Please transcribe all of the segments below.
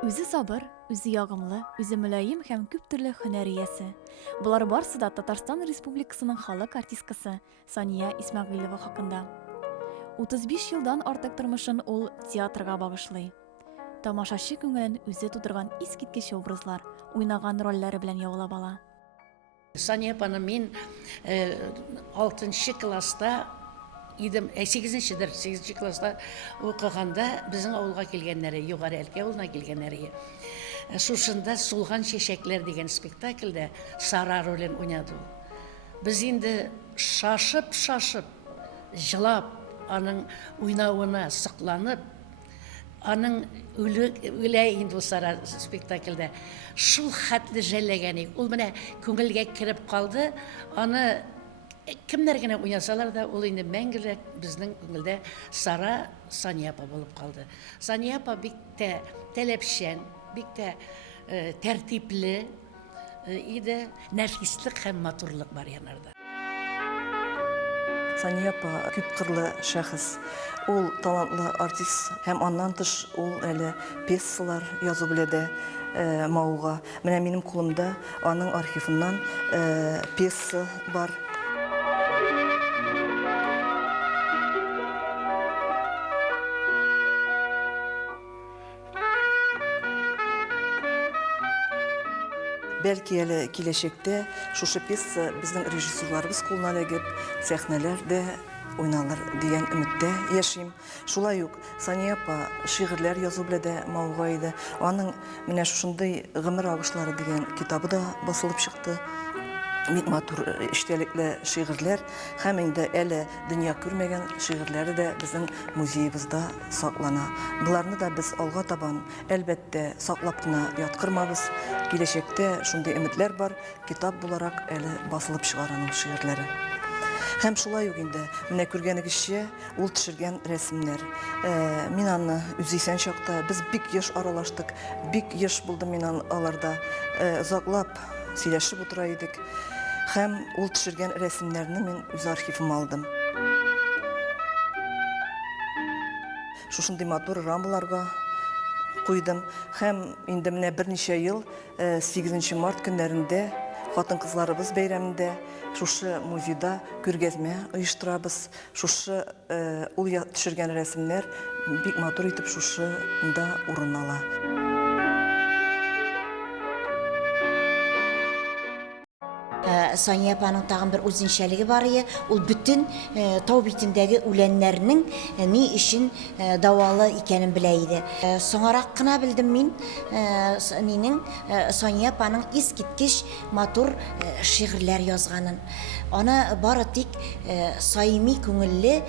Үзе сабыр, үзе ягымлы, үзе мөлаим һәм күп төрле һөнәр иясе. Булар барысы да Татарстан Республикасының халык артисткасы Сания Исмәгыйлова хакында. 35 елдан артык тормышын ул театрга багышлый. Тамашачы күңелен үзе тудырган искиткеч образлар, уйнаган рольләре белән яулап ала. Сания апаны мен 6 класста идем, 8 класста оқығанда біздің ауылға келгеннері, Юғары Әлке ауылына келгенері. Шушында «Сулған шешеклер» деген спектакльде Сара рөлін ойнады. Біз енді шашып, жылап, аның ойнауына сықланып, аның өләй енді Сара спектакльде шул хәтлі жәлләгәнек. Ол міне көңілге кіріп қалды, аны кімдер генә уйнасалар да, ул инде мәңгелек безнең күңелдә Сания апа булып калды. Сания апа бик тә таләпчән, бик тә тәртипле иде, нәфислек һәм матурлык бар янарда. Сания апа күп кырлы шәхес. Ул талантлы артист һәм аннан тыш ул әле пьесалар язу беләдә мауга. Менә минем кулымда аның архивыннан пьеса бар. Бәлки әле киләчәктә шушы пьеса безнең режиссерларыбыз кулына эләгеп, сәхнәләрдә уйналыр дигән өметтә яшим. Шулай ук Сания апа шигырьләр язу белән дә мауга иде. Аның менә шушындый гомер агышлары дигән китабы да басылып чыкты. Бик матур эчтәлекле шигырьләр һәм инде әле дөнья күрмәгән шигырьләре дә безнең музеебызда саклана. Буларны да без алга табан әлбәттә саклап кына яткырмабыз. Киләчәктә шундый өметләр бар, китап буларак әле басылып чыгар аның шигырьләре. Һәм шулай ук инде менә күргәнегезчә ул төшергән рәсемнәр. Мин аны үз исән чакта без бик еш аралаштык, бик еш булды мин аларда озаклап сөйләшеп утыра идек. Һәм ул төшергән рәсемнәрне мин үз архивыма алдым. Шушындый матур рамаларга куйдым. Һәм инде менә берничә ел 8 март көннәрендә хатын-кызларыбыз бәйрәмендә шушы музейда күргәзмә оештырабыз. Шушы ул төшергән рәсемнәр бик матур итеп шушында урын ала. Сания апаның тагын бер үзенчәлеге бар иде. Ул бүтән тау битендәге үләннәрнең ни өчен давалы икәнен белә иде. Соңарак кына белдем мин Сания апаның искиткеч матур шигырьләр язганын. Аны бары тик саими күңелле,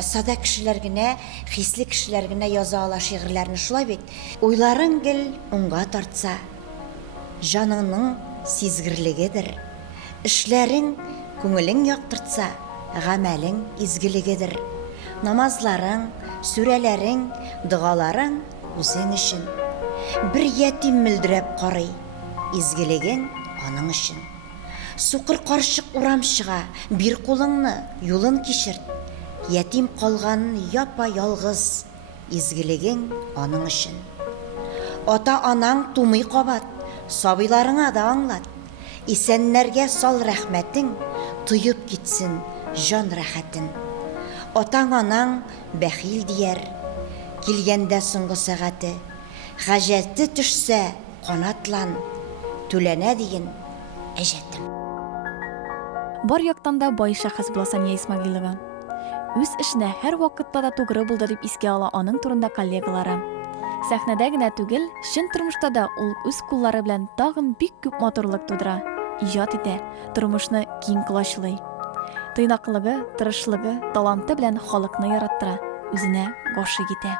сада кешеләр генә, хисле кешеләр генә яза ала шигырьләрне. Шулай бит. Уйларың гел уңга тартса, җаныңның сизгерлегедер. Эшләрің күңелең яктыртса, гамәлең изгелегедер. Намазларың, сүрәләрең, дугаларың үзең өчен. Бер ятим мөлдерәп карый, изгелегең аның өчен. Сукыр карчык урам чыга, бир кулыңны, юлын кичерт. Ятим калганын япа ялгыз, изгелегең аның өчен. Ата-анаң тумый кабат, сабыйларыңа да аңлат. Исәннәргә сал рәхмәтең, туйып китсен җан рәхәтен. Атаң-анаң бәхил дияр, килгәндә соңгы сәгате. Гаҗәте төшсә, канатлан, түләнә диген әҗәтем. Бар яктан да бай шәхес була Сания Исмәгыйлова. Үз эшенә һәр вакытта да тугры булды дип искә ала аның турында коллегалары. Сәхнәдә генә түгел, чын тормышта да ул үз куллары белән тагын бик күп матурлык тудыра, иҗат итә, тормышны киң кылачлый. Тыйнаклыгы, тырышлыгы, таланты белән халыкны яраттыра, үзенә гашыйк итә.